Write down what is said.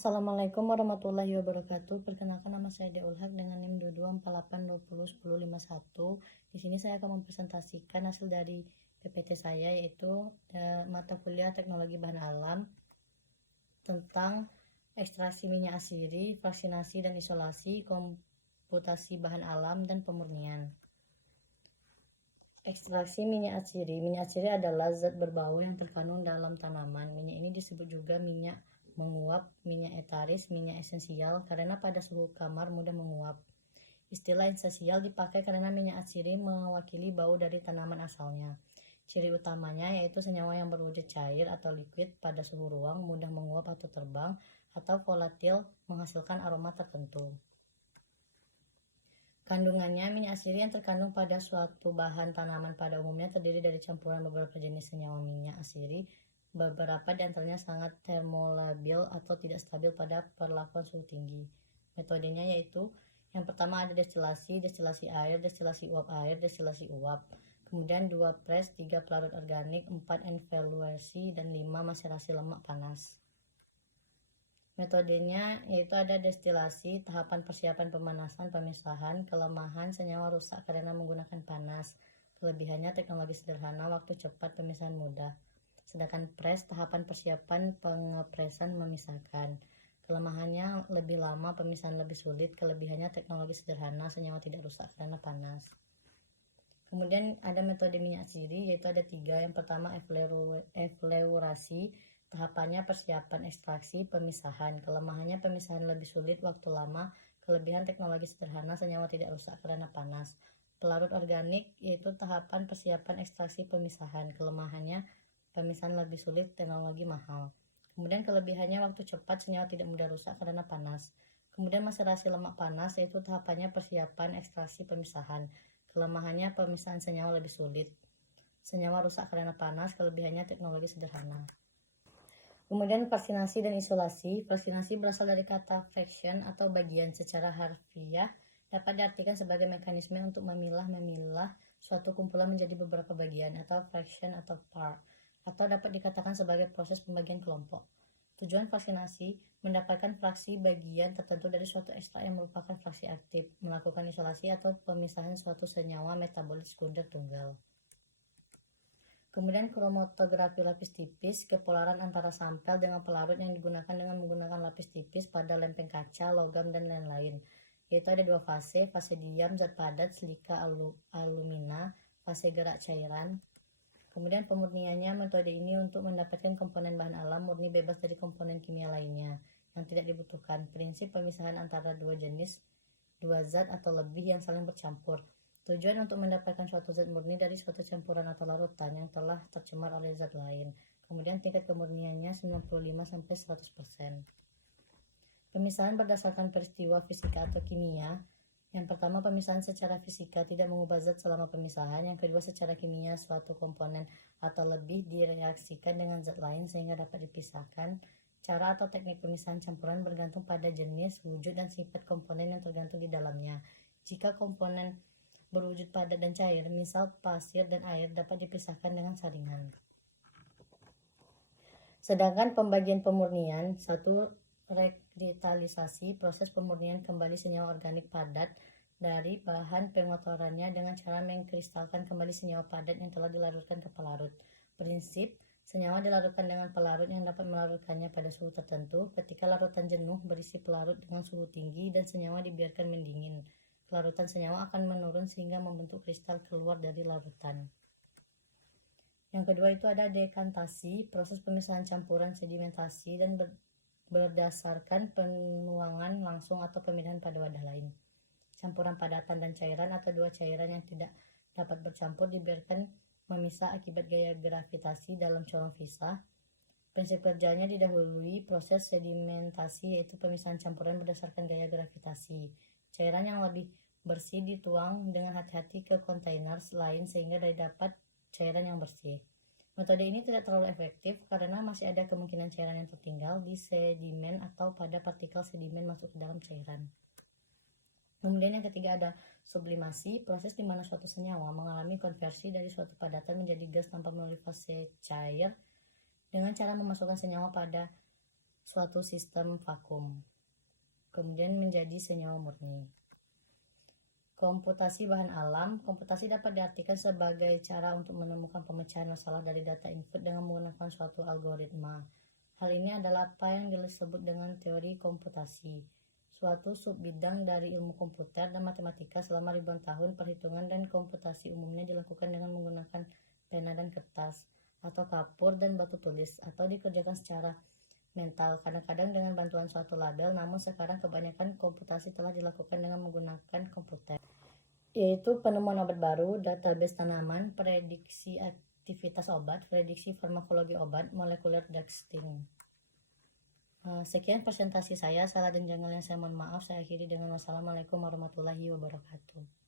Assalamualaikum warahmatullahi wabarakatuh. Perkenalkan, nama saya Deul Haq dengan NIM 2248201051. Di sini saya akan mempresentasikan hasil dari PPT saya, yaitu mata kuliah Teknologi Bahan Alam tentang ekstraksi minyak asiri, vaksinasi dan isolasi, komputasi bahan alam, dan pemurnian. Ekstraksi minyak asiri. Minyak asiri adalah zat berbau yang terkandung dalam tanaman. Minyak ini disebut juga minyak menguap, minyak etaris, minyak esensial karena pada suhu kamar mudah menguap. Istilah esensial dipakai karena minyak asiri mewakili bau dari tanaman asalnya. Ciri utamanya yaitu senyawa yang berwujud cair atau liquid pada suhu ruang, mudah menguap atau terbang, atau volatil menghasilkan aroma tertentu. Kandungannya, minyak asiri yang terkandung pada suatu bahan tanaman pada umumnya terdiri dari campuran beberapa jenis senyawa minyak asiri. Beberapa di antaranya sangat termolabil atau tidak stabil pada perlakuan suhu tinggi. Metodenya yaitu yang pertama ada destilasi air, destilasi uap air, destilasi uap. Kemudian 2 press, 3 pelarut organik, 4 envaluasi, dan 5 maserasi lemak panas. Metodenya yaitu ada destilasi, tahapan persiapan pemanasan, pemisahan. Kelemahan, senyawa rusak karena menggunakan panas. Kelebihannya, teknologi sederhana, waktu cepat, pemisahan mudah. Sedangkan press, tahapan persiapan pengepresan, memisahkan. Kelemahannya, lebih lama, pemisahan lebih sulit. Kelebihannya, teknologi sederhana, senyawa tidak rusak karena panas. Kemudian ada metode minyak asiri, yaitu ada 3. Yang pertama efleurasi, tahapannya persiapan ekstraksi, pemisahan. Kelemahannya, pemisahan lebih sulit, waktu lama. Kelebihan, teknologi sederhana, senyawa tidak rusak karena panas. Pelarut organik, yaitu tahapan persiapan ekstraksi, pemisahan. Kelemahannya, pemisahan lebih sulit, teknologi mahal. Kemudian kelebihannya, waktu cepat, senyawa tidak mudah rusak karena panas. Kemudian maserasi lemak panas, yaitu tahapannya persiapan ekstraksi, pemisahan. Kelemahannya, pemisahan senyawa lebih sulit, senyawa rusak karena panas. Kelebihannya, teknologi sederhana. Kemudian vaksinasi dan isolasi. Vaksinasi berasal dari kata fraction atau bagian. Secara harfiah dapat diartikan sebagai mekanisme untuk memilah suatu kumpulan menjadi beberapa bagian atau fraction atau part, atau dapat dikatakan sebagai proses pembagian kelompok. Tujuan vaksinasi mendapatkan fraksi bagian tertentu dari suatu ekstrak yang merupakan fraksi aktif, melakukan isolasi atau pemisahan suatu senyawa metabolit sekunder tunggal. Kemudian kromatografi lapis tipis, kepolaran antara sampel dengan pelarut yang digunakan dengan menggunakan lapis tipis pada lempeng kaca, logam, dan lain-lain. Yaitu ada 2 fase diam, zat padat, silika alumina, fase gerak cairan. Kemudian pemurniannya, metode ini untuk mendapatkan komponen bahan alam murni bebas dari komponen kimia lainnya yang tidak dibutuhkan. Prinsip pemisahan antara 2 jenis, 2 zat atau lebih yang saling bercampur. Tujuan untuk mendapatkan suatu zat murni dari suatu campuran atau larutan yang telah tercemar oleh zat lain. Kemudian tingkat kemurniannya 95-100%. Pemisahan berdasarkan peristiwa fisika atau kimia. Yang pertama, pemisahan secara fisika tidak mengubah zat selama pemisahan. Yang kedua, secara kimia suatu komponen atau lebih direaksikan dengan zat lain sehingga dapat dipisahkan. Cara atau teknik pemisahan campuran bergantung pada jenis, wujud, dan sifat komponen yang tergantung di dalamnya. Jika komponen berwujud padat dan cair, misal pasir dan air, dapat dipisahkan dengan saringan. Sedangkan pembagian pemurnian, 1. Rekritalisasi, proses pemurnian kembali senyawa organik padat dari bahan pengotorannya dengan cara mengkristalkan kembali senyawa padat yang telah dilarutkan ke pelarut. Prinsip, senyawa dilarutkan dengan pelarut yang dapat melarutkannya pada suhu tertentu. Ketika larutan jenuh, berisi pelarut dengan suhu tinggi dan senyawa dibiarkan mendingin. Larutan senyawa akan menurun sehingga membentuk kristal keluar dari larutan. Yang kedua itu ada dekantasi, proses pemisahan campuran sedimentasi dan berdasarkan penuangan langsung atau pemindahan pada wadah lain. Campuran padatan dan cairan atau 2 cairan yang tidak dapat bercampur dibiarkan memisah akibat gaya gravitasi dalam corong Visa. Prinsip kerjanya didahului proses sedimentasi, yaitu pemisahan campuran berdasarkan gaya gravitasi. Cairan yang lebih bersih dituang dengan hati-hati ke kontainer lain sehingga dapat cairan yang bersih. Metode ini tidak terlalu efektif karena masih ada kemungkinan cairan yang tertinggal di sedimen atau pada partikel sedimen masuk ke dalam cairan. Kemudian yang ketiga ada sublimasi, proses di mana suatu senyawa mengalami konversi dari suatu padatan menjadi gas tanpa melalui fase cair dengan cara memasukkan senyawa pada suatu sistem vakum, kemudian menjadi senyawa murni. Komputasi bahan alam. Komputasi dapat diartikan sebagai cara untuk menemukan pemecahan masalah dari data input dengan menggunakan suatu algoritma. Hal ini adalah apa yang disebut dengan teori komputasi, suatu subbidang dari ilmu komputer dan matematika. Selama ribuan tahun, perhitungan dan komputasi umumnya dilakukan dengan menggunakan pena dan kertas, atau kapur dan batu tulis, atau dikerjakan secara mental, kadang-kadang dengan bantuan suatu label. Namun sekarang kebanyakan komputasi telah dilakukan dengan menggunakan komputer, yaitu penemuan obat baru, database tanaman, prediksi aktivitas obat, prediksi farmakologi obat, molekuler testing. Sekian presentasi saya. Salah dan janggal yang saya mohon maaf. Saya akhiri dengan wassalamualaikum warahmatullahi wabarakatuh.